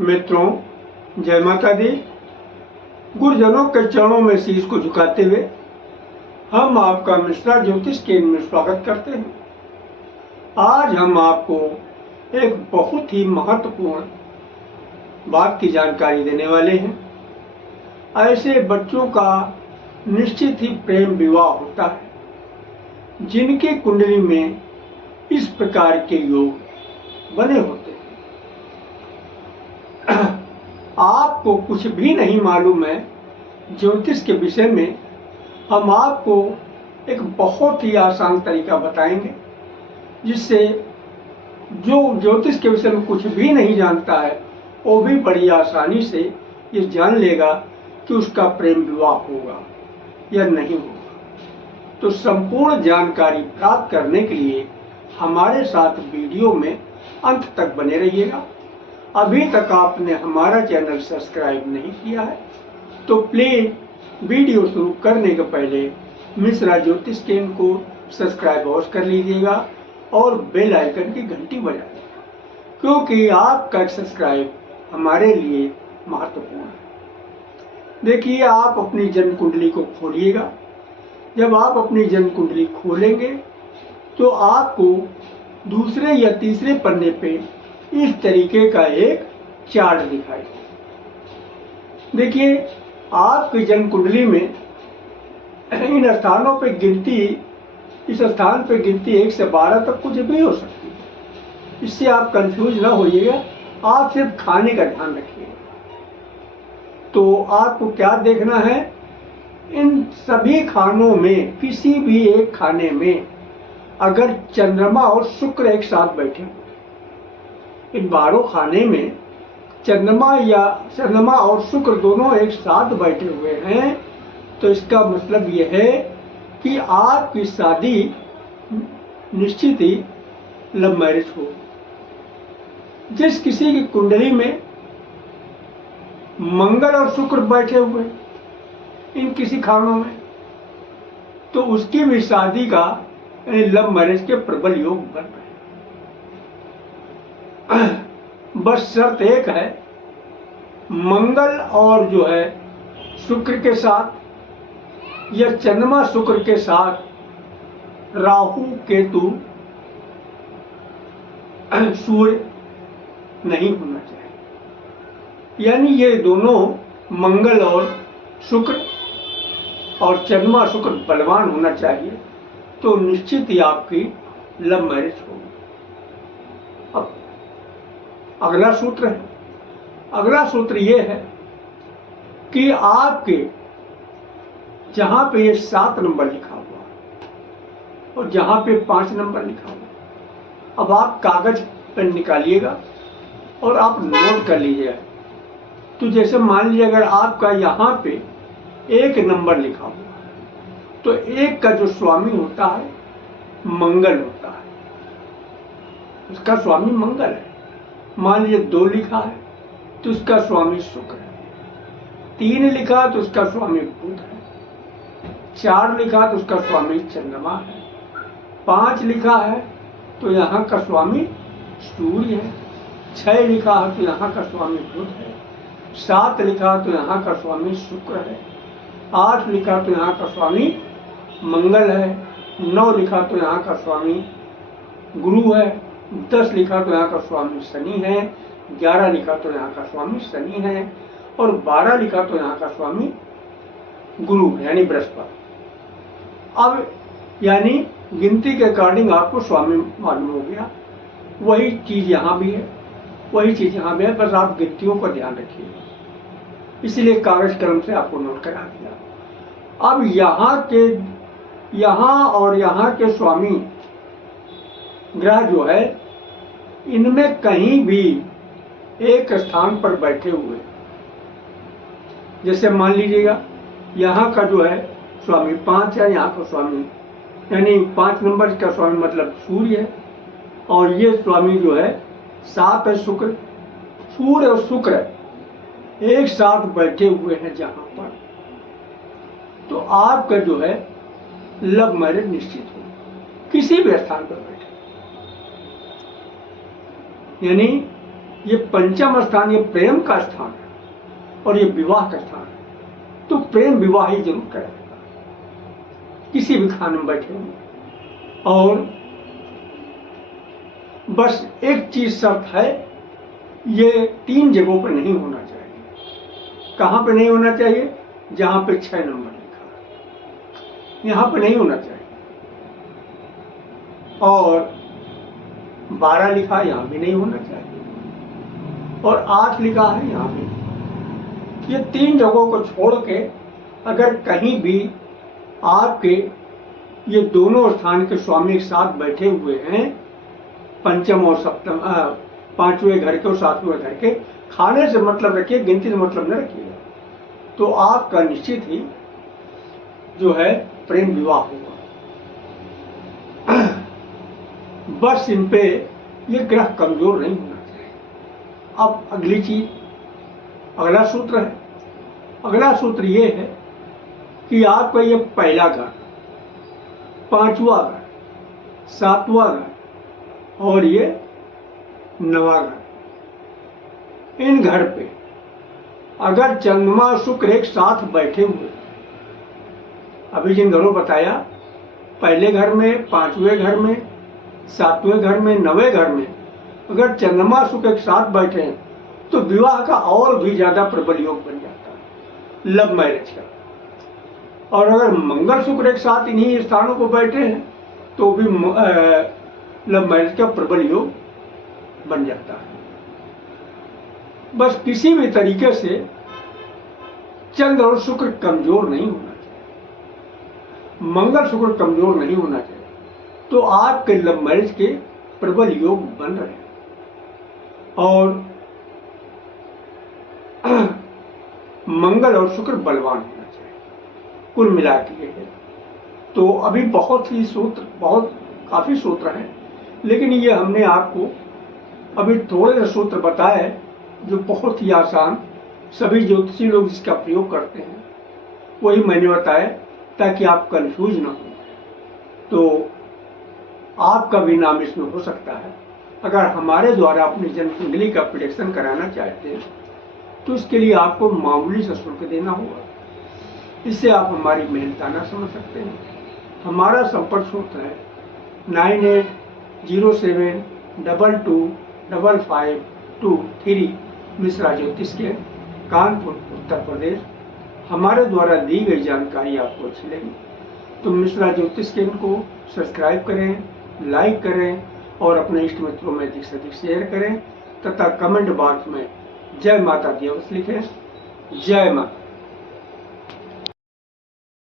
मित्रों, जय माता दी। गुरुजनों के चरणों में शीश को झुकाते हुए हम आपका मिश्रा ज्योतिष केंद्र में स्वागत करते हैं। आज हम आपको एक बहुत ही महत्वपूर्ण बात की जानकारी देने वाले हैं। ऐसे बच्चों का निश्चित ही प्रेम विवाह होता है जिनकी कुंडली में इस प्रकार के योग बने होते हैं। आपको कुछ भी नहीं मालूम है ज्योतिष के विषय में, हम आपको एक बहुत ही आसान तरीका बताएंगे जिससे जो ज्योतिष के विषय में कुछ भी नहीं जानता है वो भी बड़ी आसानी से ये जान लेगा कि उसका प्रेम विवाह होगा या नहीं होगा। तो संपूर्ण जानकारी प्राप्त करने के लिए हमारे साथ वीडियो में अंत तक बने रहिएगा। अभी तक आपने हमारा चैनल सब्सक्राइब नहीं किया है तो प्लीज वीडियो शुरू करने के पहले मिश्रा ज्योतिष केंद्र को सब्सक्राइब अवश्य कर लीजिएगा और बेल आइकन की घंटी बजा दीजिएगा, क्योंकि आपका सब्सक्राइब हमारे लिए महत्वपूर्ण है। देखिए, आप अपनी जन्म कुंडली को खोलिएगा। जब आप अपनी जन्म कुंडली खोलेंगे तो आपको दूसरे या तीसरे पन्ने पे इस तरीके का एक चार्ट दिखाई देगा। देखिए, आपकी जन्म कुंडली में इन स्थानों पे गिनती, इस स्थान पे गिनती 1 से 12 तक कुछ भी हो सकती है। इससे आप कंफ्यूज ना होइएगा, आप सिर्फ खाने का ध्यान रखिएगा। तो आपको क्या देखना है, इन सभी खानों में किसी भी एक खाने में अगर चंद्रमा और शुक्र एक साथ बैठे, इन 12 खाने में चंद्रमा और शुक्र दोनों एक साथ बैठे हुए हैं, तो इसका मतलब यह है कि आपकी शादी निश्चित ही लव मैरिज हो। जिस किसी की कुंडली में मंगल और शुक्र बैठे हुए इन किसी खानों में, तो उसकी भी शादी का यानी लव मैरिज के प्रबल योग बन रहे हैं। बस शर्त एक है, मंगल और जो है शुक्र के साथ या चंद्रमा शुक्र के साथ राहु केतु सूर्य नहीं होना चाहिए। यानी ये दोनों मंगल और शुक्र और चंद्रमा शुक्र बलवान होना चाहिए, तो निश्चित ही आपकी लव मैरिज होगी। अब अगला सूत्र है, अगला सूत्र ये है कि आपके जहां पे ये 7 नंबर लिखा हुआ और जहां पे 5 नंबर लिखा हुआ, अब आप कागज पेन निकालिएगा और आप नोट कर लीजिएगा। तो जैसे मान लीजिए अगर आपका यहाँ पे 1 नंबर लिखा हुआ, तो 1 का जो स्वामी होता है मंगल होता है, उसका स्वामी मंगल है। मान लीजिए 2 लिखा है तो उसका स्वामी शुक्र है, 3 लिखा तो उसका स्वामी बुध है, 4 लिखा तो उसका स्वामी चंद्रमा है, 5 लिखा है तो यहाँ का स्वामी सूर्य है, 6 लिखा है तो यहाँ का स्वामी बुध है, 7 लिखा तो यहाँ का स्वामी शुक्र है, 8 लिखा तो यहाँ का स्वामी मंगल है, 9 लिखा तो यहाँ का स्वामी गुरु है, 10 लिखा तो यहाँ का स्वामी शनि है, 11 लिखा तो यहाँ का स्वामी शनि है और 12 लिखा तो यहाँ का स्वामी गुरु है यानी बृहस्पति। अब यानी गिनती के अकॉर्डिंग आपको स्वामी मालूम हो गया। वही चीज यहाँ भी है, वही चीज यहाँ भी है, बस आप गिनतियों का ध्यान रखिए, इसीलिए कागज कलम से आपको नोट करा दिया। अब यहाँ और यहाँ के स्वामी ग्रह जो है, इनमें कहीं भी एक स्थान पर बैठे हुए, जैसे मान लीजिएगा यहाँ का जो है स्वामी 5 है, यहाँ का स्वामी यानी 5 नंबर का स्वामी मतलब सूर्य है, और ये स्वामी जो है 7 है शुक्र। सूर्य और शुक्र एक साथ बैठे हुए हैं जहां पर, तो आपका जो है लव मैरिज निश्चित हो किसी भी स्थान पर बैठे। यानी ये पंचम स्थान ये प्रेम का स्थान है और ये विवाह का स्थान है, तो प्रेम विवाह ही जरूर करेगा किसी भी खाने में बैठे होंगे। और बस एक चीज शर्त है, ये 3 जगहों पर नहीं होना चाहिए। कहां पे नहीं होना चाहिए? जहां पे 6 नंबर लिखा है, यहां पे नहीं होना चाहिए। और 12 लिखा है, यहां भी नहीं होना चाहिए। और 8 लिखा है, यहां भी नहीं। ये 3 जगहों को छोड़ के अगर कहीं भी आपके ये दोनों स्थान के स्वामी एक साथ बैठे हुए हैं, पंचम और सप्तम, 5वें घर के और 7वें घर के, खाने से मतलब रखिए, गिनती से मतलब न रखिएगा, तो आपका निश्चित ही जो है प्रेम विवाह होगा। बस इन पे ये ग्रह कमजोर नहीं होना चाहिए। अब अगली चीज, अगला सूत्र है। अगला सूत्र ये है कि आपका ये पहला घर, 5वां घर, 7वां घर और ये 9वां घर, इन घर पे अगर चंद्रमा शुक्र एक साथ बैठे हुए, अभी जिन घरों बताया, पहले घर में, 5वें घर में, 7वें घर में, 9वें घर में अगर चंद्रमा शुक्र एक साथ बैठे हैं तो विवाह का और भी ज्यादा प्रबल योग बन जाता है, लव मैरिज का। और अगर मंगल शुक्र एक साथ इन्हीं स्थानों को बैठे हैं तो भी लव मैरिज का प्रबल योग बन जाता है। बस किसी भी तरीके से चंद्र और शुक्र कमजोर नहीं होना चाहिए, मंगल शुक्र कमजोर नहीं होना चाहिए, तो आपके लव मैरिज के प्रबल योग बन रहे हैं। और मंगल और शुक्र बलवान होना चाहिए, कुल मिला के ये है। तो अभी बहुत ही सूत्र, काफी सूत्र हैं, लेकिन ये हमने आपको अभी थोड़े से सूत्र बताए जो बहुत ही आसान, सभी ज्योतिषी लोग इसका प्रयोग करते हैं, वही मैंने बताया ताकि आप कंफ्यूज ना हो। तो आपका भी नाम इसमें हो सकता है। अगर हमारे द्वारा अपनी जन्म कुंडली का प्रेडिक्शन कराना चाहते हैं तो इसके लिए आपको मामूली सा शुल्क देना होगा। इससे आप हमारी मेहनताना समझ सकते हैं। हमारा संपर्क सूत्र है 9807225523, मिश्रा ज्योतिष के, कानपुर, उत्तर प्रदेश। हमारे द्वारा दी गई जानकारी आपको अच्छी लगी तो मिश्रा ज्योतिष के को सब्सक्राइब करें, लाइक करें और अपने इष्ट मित्रों में अधिक से अधिक शेयर करें तथा कमेंट बॉक्स में जय माता दी अवश्य लिखें। जय माता।